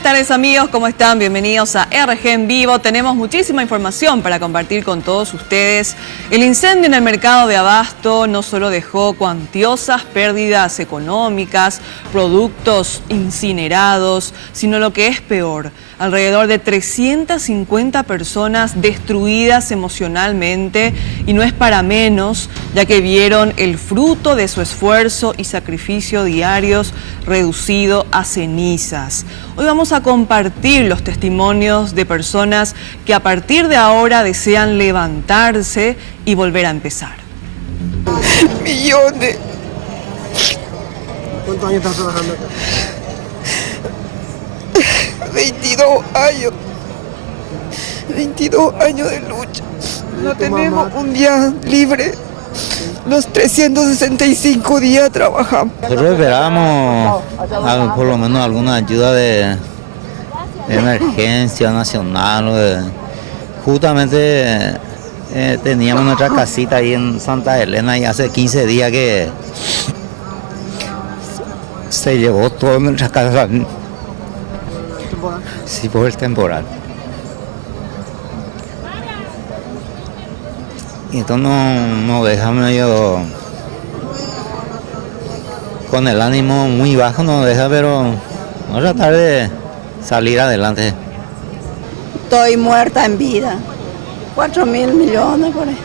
Buenas tardes amigos, ¿cómo están? Bienvenidos a RG en Vivo. Tenemos muchísima información para compartir con todos ustedes. El incendio en el mercado de Abasto no solo dejó cuantiosas pérdidas económicas, productos incinerados, sino lo que es peor, alrededor de 350 personas destruidas emocionalmente, y no es para menos, ya que vieron el fruto de su esfuerzo y sacrificio diarios reducido a cenizas. Hoy vamos a compartir los testimonios de personas que a partir de ahora desean levantarse y volver a empezar. Millones. ¿Cuántos años estás trabajando acá? 22 años. 22 años de lucha. No tenemos un día libre. Los 365 días trabajamos. Nosotros esperábamos por lo menos alguna ayuda de emergencia nacional. Justamente teníamos nuestra casita ahí en Santa Elena y hace 15 días que se llevó toda nuestra casa. ¿Temporal? Sí, por el temporal. Y entonces nos deja medio con el ánimo muy bajo, nos deja, pero vamos a tratar de salir adelante. Estoy muerta en vida. 4.000 millones por ahí.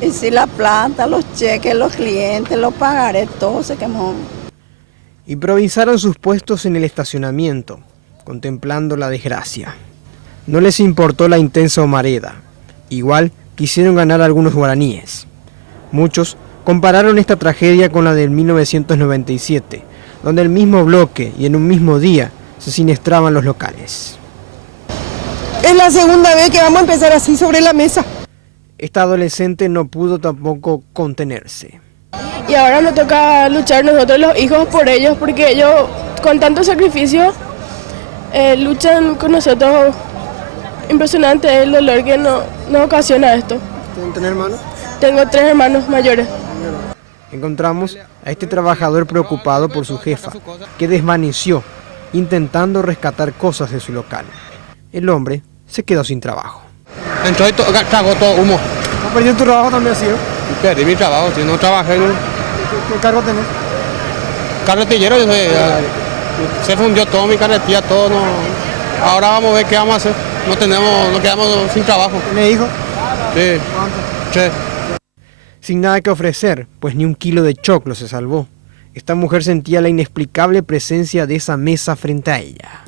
Y si la planta, los cheques, los clientes, los pagaré, todo se quemó. Improvisaron sus puestos en el estacionamiento, contemplando la desgracia. No les importó la intensa humareda. Igual quisieron ganar algunos guaraníes. Muchos compararon esta tragedia con la del 1997, donde el mismo bloque y en un mismo día se siniestraban los locales. Es la segunda vez que vamos a empezar así sobre la mesa. Esta adolescente no pudo tampoco contenerse. Y ahora nos toca luchar nosotros los hijos por ellos, porque ellos con tanto sacrificio luchan con nosotros. Impresionante el dolor que nos ocasiona esto. ¿Tienen hermanos? Tengo 3 hermanos mayores. Encontramos a este trabajador preocupado por su jefa, que desvaneció intentando rescatar cosas de su local. El hombre se quedó sin trabajo. Entró y tragó todo humo. ¿Has perdido tu trabajo también así? Perdí mi trabajo, si no trabajé. ¿Qué cargo tenés? Carretillero, yo sé, se fundió todo, mi carretilla, todo. No. Ahora vamos a ver qué vamos a hacer. Nos quedamos sin trabajo. ¿Tenés hijos? Sí. ¿Cuántos? 3. Sin nada que ofrecer, pues ni un kilo de choclo se salvó. Esta mujer sentía la inexplicable presencia de esa mesa frente a ella.